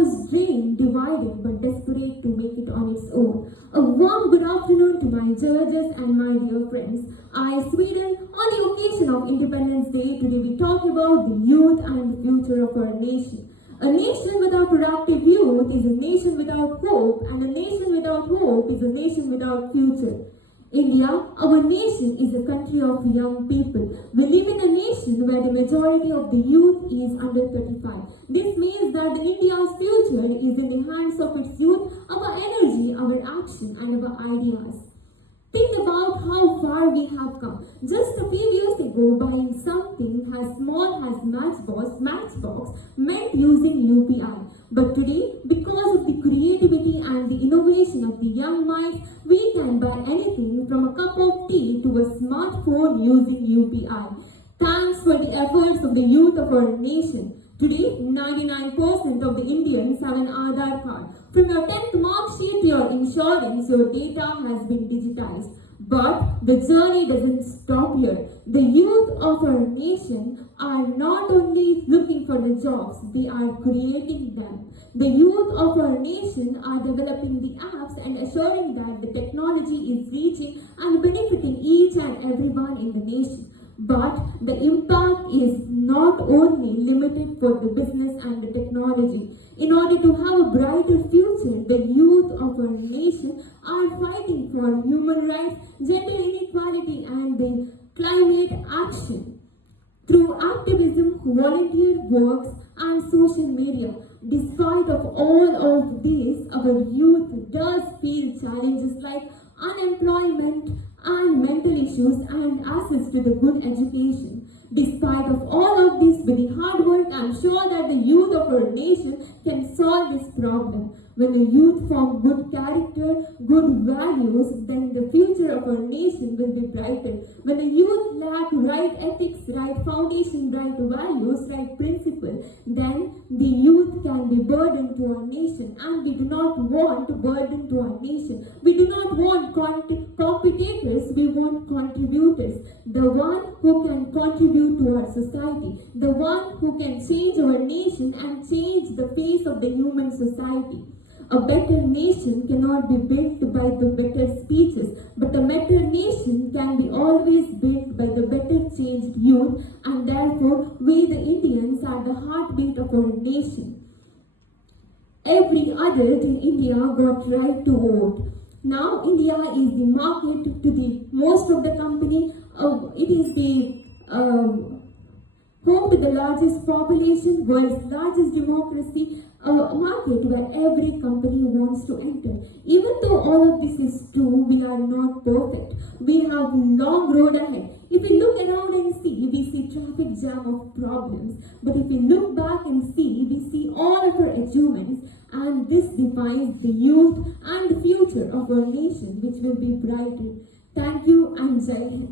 whose dream divided but desperate to make it on its own. A warm good afternoon to my judges and my dear friends. I, Sweden, on the occasion of Independence Day, today we talk about the youth and the future of our nation. A nation without productive youth is a nation without hope, and a nation without hope is a nation without future. India, our nation, is a country of young people. We live in a nation where the majority of the youth is under 35. This means that India's future is in the hands of its youth, our energy, our action, and our ideas. Think about how far we have come. Just a few years ago, buying something as small as Matchbox meant using UPI. But today, because of the creativity and the innovation of the young minds, we can buy anything from a cup of tea to a smartphone using UPI. Thanks for the efforts of the youth of our nation. Today, 99% of the Indians have an Aadhaar card. From your 10th mark sheet to your insurance, your data has been digitized. But the journey doesn't stop here. The youth of our nation are not only looking for the jobs, they are creating them. The youth of our nation are developing the apps and assuring that the technology is reaching and benefiting each and everyone in the nation. But the impact is not only limited for the business and the technology. In order to have a brighter future, the youth of our nation are fighting for human rights, gender inequality, and the climate action. Through activism, volunteer works, and social media, despite of all of this, our youth does face challenges like unemployment and mental issues and access to the good education. Despite of all of this, with the hard work, I'm sure that the youth of our nation can solve this problem. When the youth form good character, good values, then the future of our nation will be brighter. When the youth lack right ethics, right foundation, right values, right principle, then the youth can be burden to our nation, and we do not want to burden to our nation. We do not want competitors, we want contributors. The one who can contribute to our society, the one who can change our nation and change the face of the human society. A better nation cannot be built by the better speeches, but a better nation can be always built by the better changed youth, and therefore we the Indians are the heartbeat of our nation. Every adult in India got right to vote. Now India is the market to the most of the company. It is the home to the largest population, world's largest democracy, a market where every company wants to enter. Even though all of this is true, we are not perfect. We have a long road ahead. If we look around and see, we see traffic jam of problems. But if we look back and see, we see all of our achievements, and this defines the youth and the future of our nation, which will be brighter. Thank you and Jai Hind.